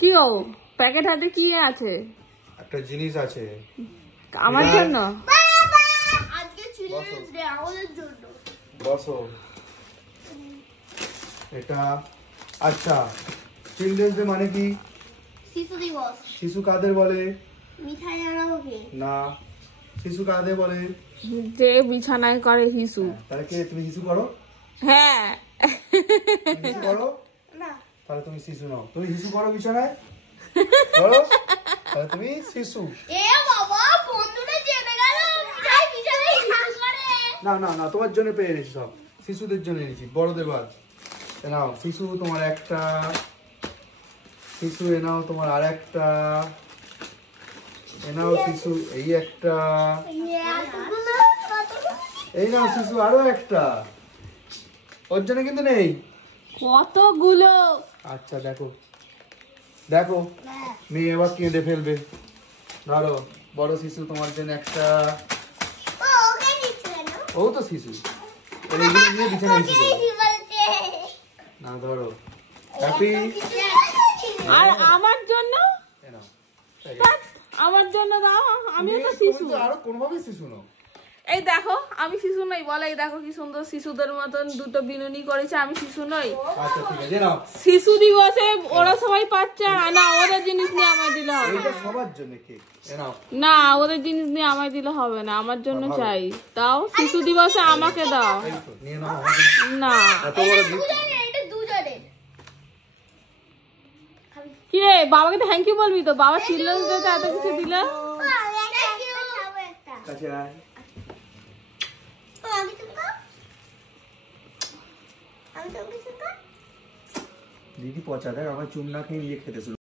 কি ও প্যাকেট হাতে কি আছে? একটা জিনিস আছে আমার জন্য। আজকে চিলড্রেন্স ডে আমাদের জন্য। বসো। এটা আচ্ছা, চিলড্রেন্স ডে মানে কি? শিশু দিবস। শিশু কাদের বলে? মিঠাই আনাবো না, শিশু কাদের বলে? যে বিছানায় করে শিশু। তাহলে কে তুমি শিশু করো? হ্যাঁ তুমি শিশু করো না। তাহলে তুমি শিশু নাও। তুমি শিশু করো বিছানায় করো তাহলে তুমি শিশু। এ বাবা বন্ধুরা জেনে গেল মিঠাই বিছানায় খাস করে। না না না, তোমার জন্য পেয়ে এনেছি সব, শিশুদের জন্য এনেছি, বড়দের বাদ। এ নাও শিশু তোমার একটা, শিশু এ নাও তোমার আর একটা, এ নাও শিশু এই একটা, এই নাও শিশু আরো একটা, ওর জন্য কিন্তু নেই। কতগুলো। আচ্ছা দেখো দেখো, মেয়ে এবার কেঁদে ফেলবে। ধরো বড় শিশু তোমার জন্য একটা, ও তো শিশু, এইগুলো নিয়ে বিছানায় শিশু না। ধরো হ্যাপি। আর আমার জন্য? আমার জন্য দাও, আমিও তো শিশু। আরো কোনোভাবে শিশু নাও। এই দেখো আমি শিশু নই বলে, এই দেখো কি সুন্দর শিশুদের মতন দুটো বিনুনি করেছে, আমি শিশু নই। আচ্ছা ঠিক আছে নাও। শিশু দিবসে ওরা সবাই পাচ্ছে, না ওদের জিনিস নিয়ে আমায় দিলে হবে এইটা সবার জন্য কেক, এ নাও। না, ওদের জিনিস নিয়ে আমায় দিলে হবে না, আমার জন্য চাই। দাও শিশু দিবসে আমাকে দাও। এই তো নিয়ে নাও, আমাকে না এত বড় গিফট। এটা দুজনের। কি রে, বাবাকে থ্যাংক ইউ বলবি তো, বাবা চিলড্রেন্স ডেতে এত কিছু দিলে। কাছে আয়। দিদি পচা দেখ, আমার চুম না খেয়ে নিজে খেতে শুরু